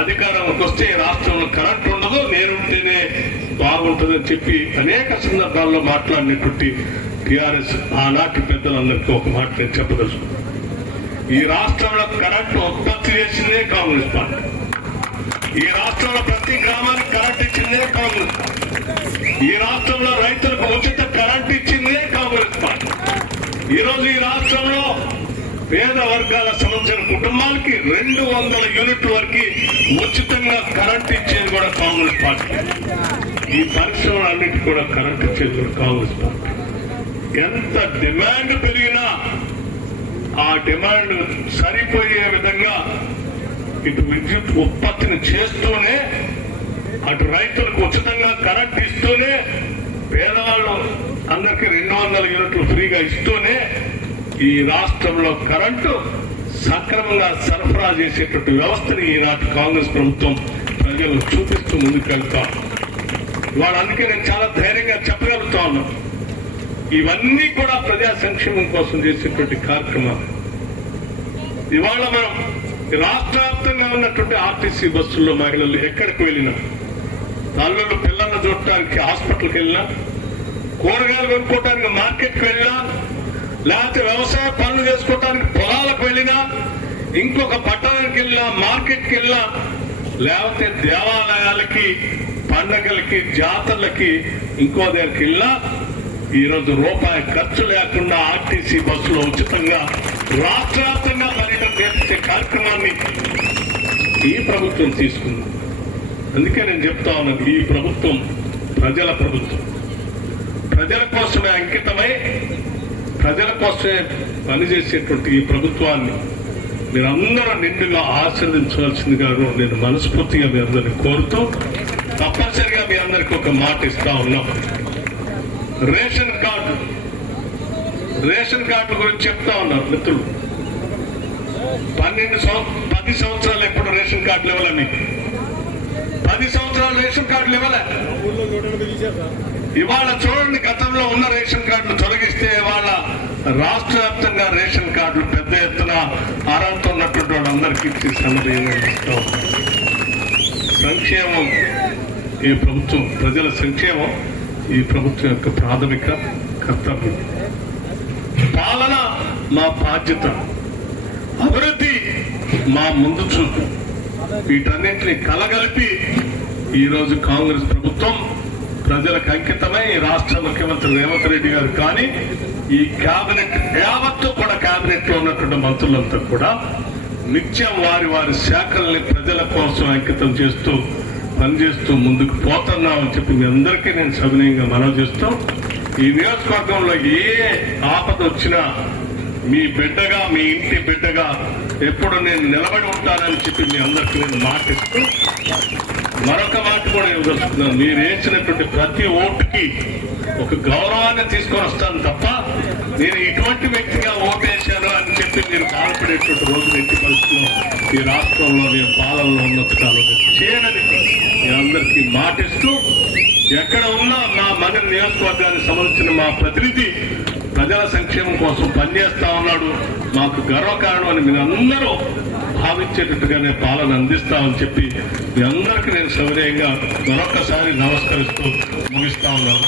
అధికారంలోకి వస్తే ఈ రాష్ట్రంలో కరెంట్ ఉండదు నేనుంటేనే బాగుంటుందని చెప్పి అనేక సందర్భాల్లో మాట్లాడినటువంటి టిఆర్ఎస్ ఆనాటి పెద్దలందరికీ ఒక మాట నేను చెప్పదలుచుకున్నాను ఈ రాష్ట్రంలో కరెంట్ ఉత్పత్తి చేసిందే కాంగ్రెస్ పార్టీ. ఈ రాష్ట్రంలో ప్రతి గ్రామానికి కరెంట్ ఇచ్చిందే కాంగ్రెస్ పార్టీ. ఈ రాష్ట్రంలో రైతులకు ఉచిత కరెంట్ ఇచ్చిందే కాంగ్రెస్ పార్టీ. ఈ రోజు ఈ రాష్ట్రంలో పేద వర్గాల సంబంధించిన కుటుంబాలకి రెండు వందల యూనిట్ల వరకు ఉచితంగా కరెంట్ ఇచ్చేది కూడా కాంగ్రెస్ పార్టీ. ఈ పరిశ్రమలన్నిటి కూడా కరెంట్ ఇచ్చేది కూడా కాంగ్రెస్ పార్టీ. ఎంత డిమాండ్ పెరిగినా ఆ డిమాండ్ సరిపోయే విధంగా ఇటు విద్యుత్ ఉత్పత్తిని చేస్తూనే అటు రైతులకు ఉచితంగా కరెంట్ ఇస్తూనే పేదవాళ్ళు అందరికీ రెండు వందల యూనిట్లు ఫ్రీగా ఇస్తూనే ఈ రాష్ట్రంలో కరెంటు సక్రమంగా సరఫరా చేసేటువంటి వ్యవస్థని ఈనాటి కాంగ్రెస్ ప్రభుత్వం ప్రజలు చూపిస్తూ ముందుకు వెళ్తా ఇవాళ అందుకే నేను చాలా ధైర్యంగా చెప్పగలుగుతా ఉన్నా. ఇవన్నీ కూడా ప్రజా సంక్షేమం కోసం చేసేటువంటి కార్యక్రమాలు. ఇవాళ మనం రాష్ట్ర వ్యాప్తంగా ఉన్నటువంటి ఆర్టీసీ బస్సుల్లో మహిళలు ఎక్కడికి వెళ్ళినా తల్లులు పిల్లలను చూడటానికి హాస్పిటల్కి వెళ్ళినా కూరగాయలు కొనుక్కోవటానికి మార్కెట్కి వెళ్ళినా లేకపోతే వ్యవసాయ పనులు చేసుకోవటానికి పొలాలు ఇంకొక పట్టణానికి వెళ్ళా మార్కెట్కి వెళ్ళా లేకపోతే దేవాలయాలకి పండగలకి జాతరలకి ఇంకో దగ్గరికి వెళ్ళా ఈరోజు రూపాయి ఖర్చు లేకుండా ఆర్టీసీ బస్సులో ఉచితంగా రాష్ట్రవ్యాప్తంగా పర్యటన చేసే కార్యక్రమాన్ని ఈ ప్రభుత్వం తీసుకుంది. అందుకే నేను చెప్తా ఉన్నాను ఈ ప్రభుత్వం ప్రజల ప్రభుత్వం. ప్రజల కోసమే అంకితమై ప్రజల కోసమే పనిచేసేటువంటి ఈ ప్రభుత్వాన్ని మీరందరూ నిండుగా ఆశీర్వదించవలసిందిగా నేను మనస్ఫూర్తిగా మీ అందరిని కోరుతూ తప్పనిసరిగా మీ అందరికి ఒక మాట ఇస్తా ఉన్నాం. Ration card. రేషన్ కార్డు గురించి చెప్తా ఉన్నారు మిత్రులు. పన్నెండు సంవత్సరం పది సంవత్సరాలు ఎప్పుడు రేషన్ కార్డులు ఇవ్వాలని పది సంవత్సరాలు రేషన్ కార్డులు ఇవ్వలే ఇవాళ చూడండి గతంలో ఉన్న రేషన్ కార్డులు తొలగిస్తే ఇవాళ రాష్ట్ర వ్యాప్తంగా రేషన్ కార్డులు పెద్ద ఎత్తున అర్హత అందరికీ వాళ్ళందరికీ ఇచ్చే సంగతి సంక్షేమం ఈ ప్రభుత్వం ప్రజల సంక్షేమం ఈ ప్రభుత్వం యొక్క ప్రాథమిక కర్తవ్యం. పాలన మా బాధ్యత. అభివృద్ధి మా ముందు చూపు. వీటన్నింటినీ కలగలిపి ఈరోజు కాంగ్రెస్ ప్రభుత్వం ప్రజలకు అంకితమై రాష్ట్ర ముఖ్యమంత్రి రేవంత్ రెడ్డి గారు కానీ ఈ కేబినెట్ యావత్తు కూడా కేబినెట్లో ఉన్నటువంటి మంత్రులంతా కూడా నిత్యం వారి వారి శాఖల్ని ప్రజల కోసం అంకితం చేస్తూ పనిచేస్తూ ముందుకు పోతున్నామని చెప్పి మీ అందరికీ నేను సవినయంగా మనవి చేస్తూ ఈ నియోజకవర్గంలో ఏ ఆపద వచ్చినా మీ బిడ్డగా మీ ఇంటి బిడ్డగా ఎప్పుడు నేను నిలబడి ఉంటానని చెప్పి మీ అందరికీ నేను మాటిస్తూ మరొక మాట కూడా ఇవ్వదలుచుకున్నాను. మీరు వేసినటువంటి ప్రతి ఓటుకి ఒక గౌరవాన్ని తీసుకొని వస్తాను తప్ప నేను ఇటువంటి వ్యక్తిగా ఓటు నేను మీరు బాధపడేటువంటి రోజులు ఎట్టి పరిస్థితుల్లో ఈ రాష్ట్రంలో నేను పాలనలో ఉన్నంత కాలం చేయనని మీ అందరికీ మాటిస్తూ ఎక్కడ ఉన్నా మా మన నియోజకవర్గానికి సంబంధించిన మా ప్రతినిధి ప్రజల సంక్షేమం కోసం పనిచేస్తా ఉన్నాడు. మాకు గర్వకారణం అని మీరు అందరూ భావించేటట్టుగానే పాలన అందిస్తామని చెప్పి మీ అందరికీ నేను సవినయంగా మరొకసారి నమస్కరిస్తూ ముగిస్తా ఉన్నాను.